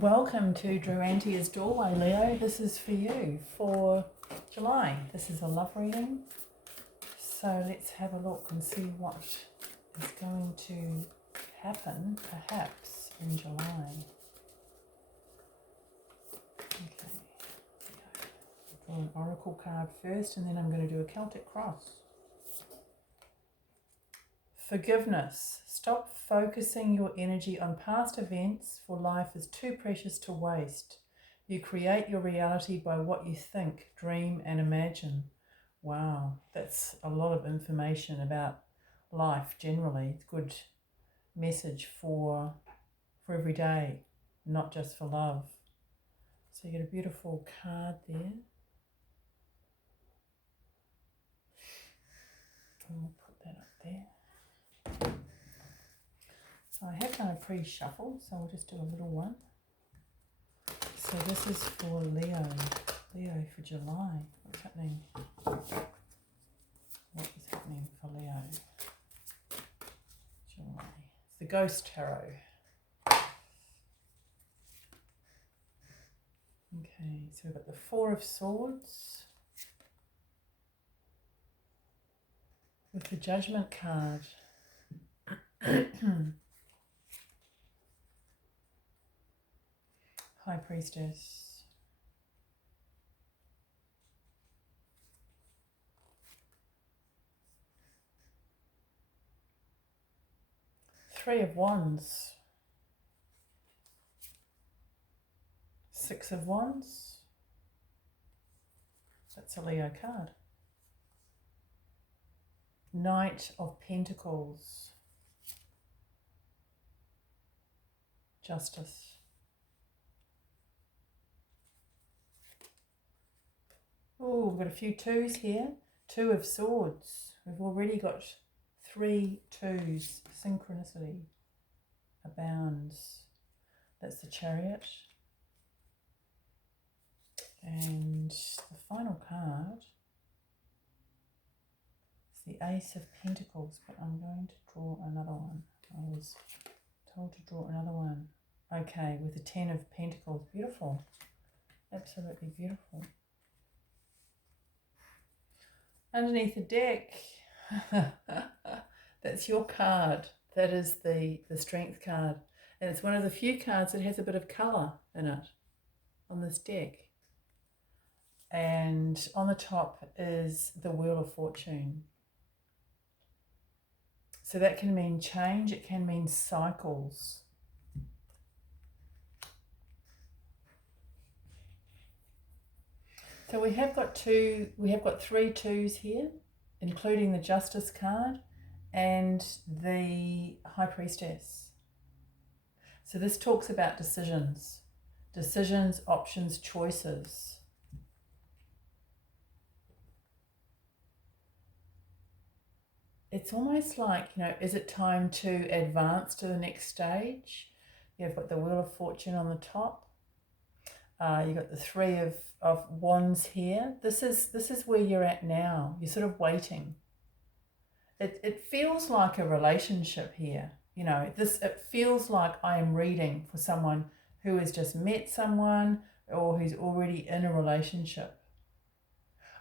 Welcome to Drew Antia's Doorway, Leo. This is for you for July. This is a love reading. So let's have a look and see what is going to happen, perhaps, in July. Okay. I'll draw an oracle card first, and then I'm going to do a Celtic cross. Forgiveness. Stop focusing your energy on past events, for life is too precious to waste. You create your reality by what you think, dream, and imagine. Wow, that's a lot of information about life generally. Good message for every day, not just for love. So you get a beautiful card there. And we'll put that up there. So I have done a pre-shuffle, so we'll just do a little one. So this is for Leo for July. What's happening? What is happening for Leo? July. It's the Ghost Tarot. Okay, so we've got the Four of Swords with the Judgment card. High Priestess. Three of Wands. Six of Wands. That's a Leo card. Knight of Pentacles. Justice. Oh, we've got a few twos here. Two of Swords. We've already got 3 twos. Synchronicity abounds. That's the Chariot. And the final card is the Ace of Pentacles, but I'm going to draw another one. I was told to draw another one. Okay, with the 10 of Pentacles. Beautiful. Absolutely beautiful. Underneath the deck, that's your card. That is the Strength card. And it's one of the few cards that has a bit of colour in it on this deck. And on the top is the Wheel of Fortune. So that can mean change, it can mean cycles. So we have got 3 twos here, including the Justice card and the High Priestess. So this talks about decisions, options, choices. It's almost like, is it time to advance to the next stage? You've got the Wheel of Fortune on the top. You've got the 3 of Wands here. This is where you're at now. You're sort of waiting. It feels like a relationship here. It feels like I am reading for someone who has just met someone or who's already in a relationship.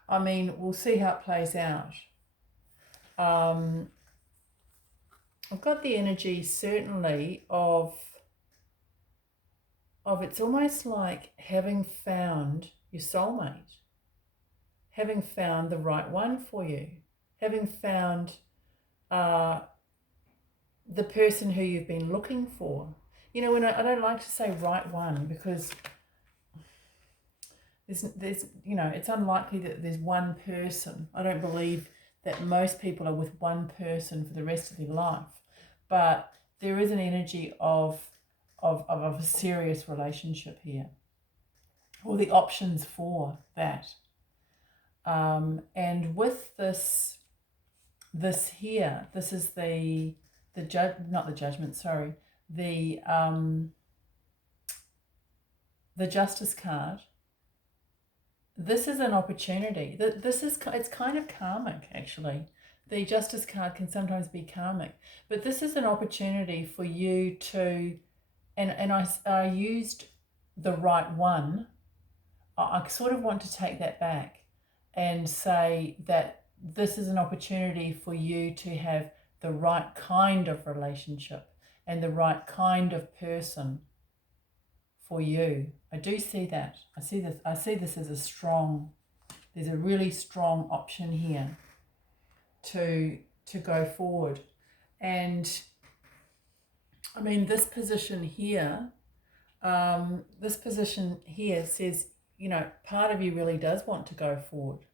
I mean, we'll see how it plays out. I've got the energy certainly of it's almost like having found your soulmate, having found the right one for you, having found the person who you've been looking for. When I don't like to say right one, because there's it's unlikely that there's one person. I don't believe that most people are with one person for the rest of their life, but there is an energy of a serious relationship here, or the options for that. And with this here, this is the Justice card. This is an opportunity. It's kind of karmic, actually. The Justice card can sometimes be karmic, but this is an opportunity for you to, and I used the right one, I sort of want to take that back and say that this is an opportunity for you to have the right kind of relationship and the right kind of person for you. I do see that. I see this as there's a really strong option here to go forward. And I mean, this position here says, part of you really does want to go forward.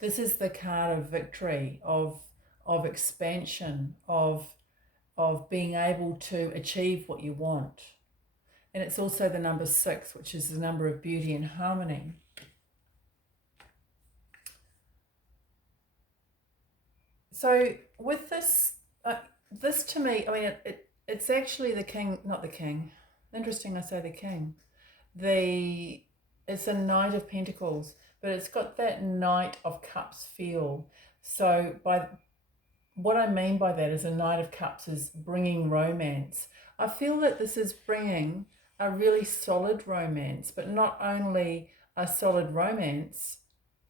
This is the card of victory, of expansion, of being able to achieve what you want. And it's also the number 6, which is the number of beauty and harmony. So with this, this to me, I mean, it's actually the king, not the king. Interesting, I say the king. It's a Knight of Pentacles, but it's got that Knight of Cups feel. So what I mean by that is a Knight of Cups is bringing romance. I feel that this is bringing a really solid romance, but not only a solid romance,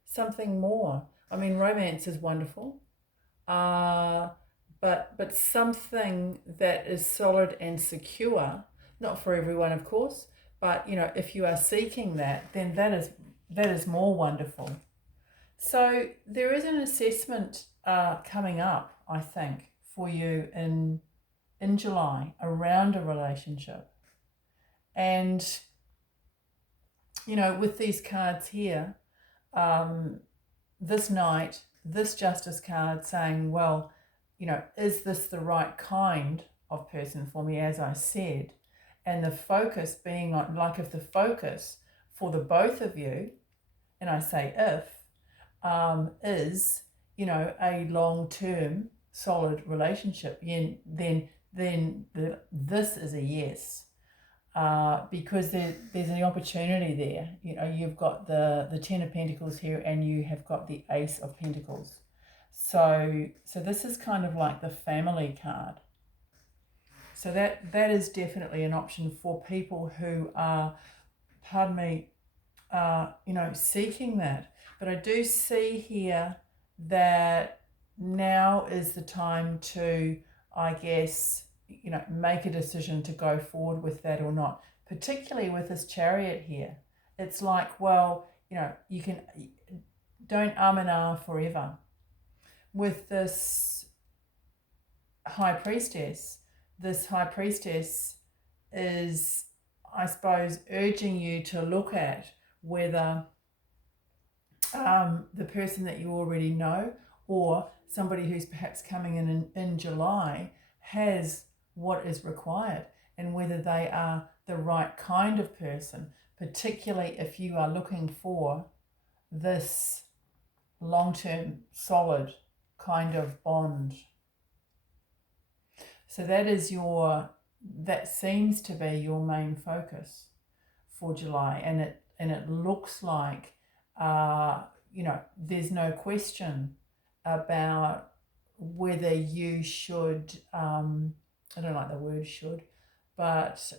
something more. I mean, romance is wonderful, but something that is solid and secure, not for everyone, of course, but if you are seeking that, then that is more wonderful. So there is an assessment coming up, I think, for you in July around a relationship. And with these cards here, this Knight, this Justice card saying, well, is this the right kind of person for me, as I said? And the focus being on, like, if the focus for the both of you, and I say if, is, a long-term solid relationship, then this is a yes. Because there's an opportunity there. You've got the 10 of Pentacles here, and you have got the Ace of Pentacles. So this is kind of like the family card. So that is definitely an option for people who are, seeking that. But I do see here that now is the time to, I guess, make a decision to go forward with that or not, particularly with this Chariot here. It's like, well, don't and ah forever. With this High Priestess is, I suppose, urging you to look at whether the person that you already know, or somebody who's perhaps coming in July, has what is required, and whether they are the right kind of person, particularly if you are looking for this long-term solid kind of bond. So that seems to be your main focus for July, and it looks like there's no question about whether you should, I don't like the word should, but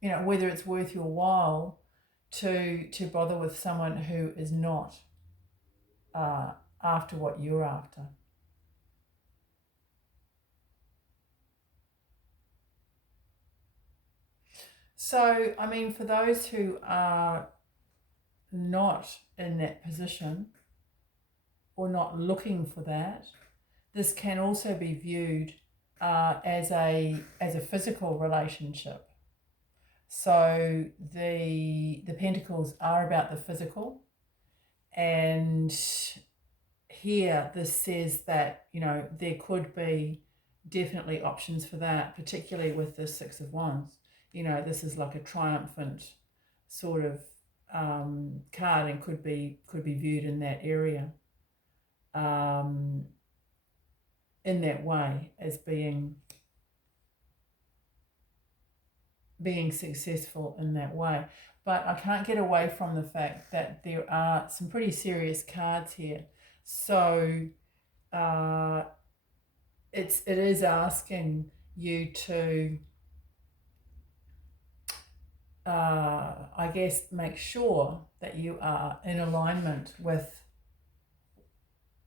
whether it's worth your while to bother with someone who is not after what you're after. So, I mean, for those who are not in that position or not looking for that, this can also be viewed as a physical relationship. So the Pentacles are about the physical, and here this says that there could be definitely options for that, particularly with the Six of Wands. This is like a triumphant sort of card, and could be viewed in that area, in that way, as being successful in that way. But I can't get away from the fact that there are some pretty serious cards here. So it is asking you to I guess, make sure that you are in alignment with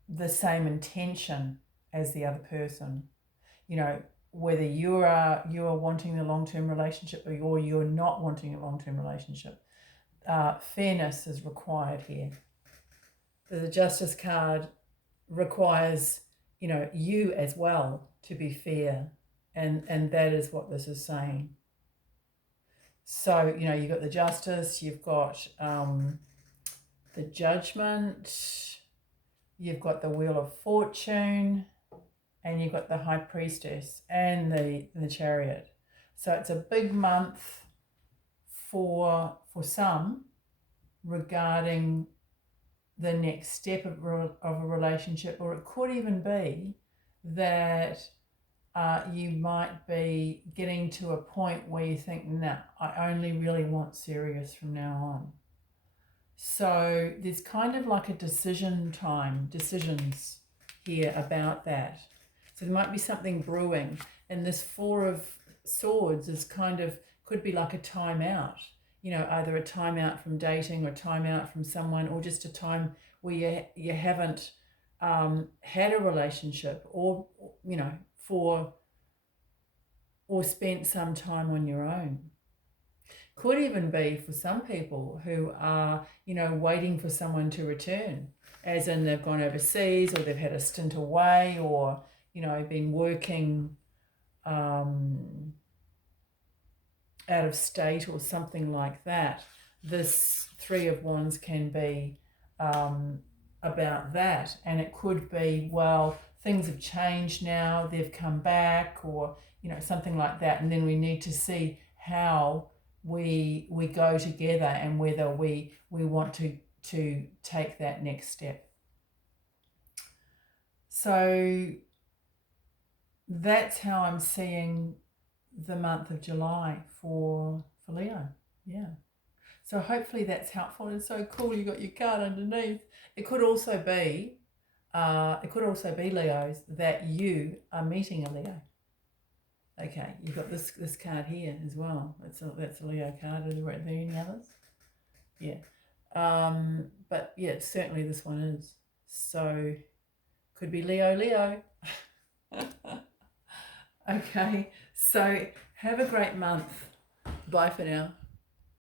the same intention as the other person. You know, whether you are wanting a long-term relationship or you're not wanting a long-term relationship. Fairness is required here. The Justice card requires, you as well to be fair, and that is what this is saying. So, you've got the Justice, you've got the Judgment, you've got the Wheel of Fortune, and you've got the High Priestess and the Chariot. So it's a big month for some regarding the next step of a relationship, or it could even be that you might be getting to a point where you think, nah, I only really want serious from now on. So there's kind of like a decisions here about that. So there might be something brewing, and this Four of Swords is could be like a timeout, either a timeout from dating or a timeout from someone, or just a time where you haven't had a relationship, or or spent some time on your own. Could even be for some people who are, waiting for someone to return, as in they've gone overseas, or they've had a stint away, or, been working out of state or something like that. This Three of Wands can be about that, and it could be, well, things have changed now, they've come back, or something like that, and then we need to see how we go together and whether we want to take that next step. So that's how I'm seeing the month of July for Leo. Yeah. So hopefully that's helpful. And so cool, you got your card underneath. It could also be Leos, that you are meeting a Leo. Okay, you've got this card here as well. That's a Leo card. Are there any others? Yeah. But yeah, certainly this one is. So could be Leo. Okay, so have a great month. Bye for now.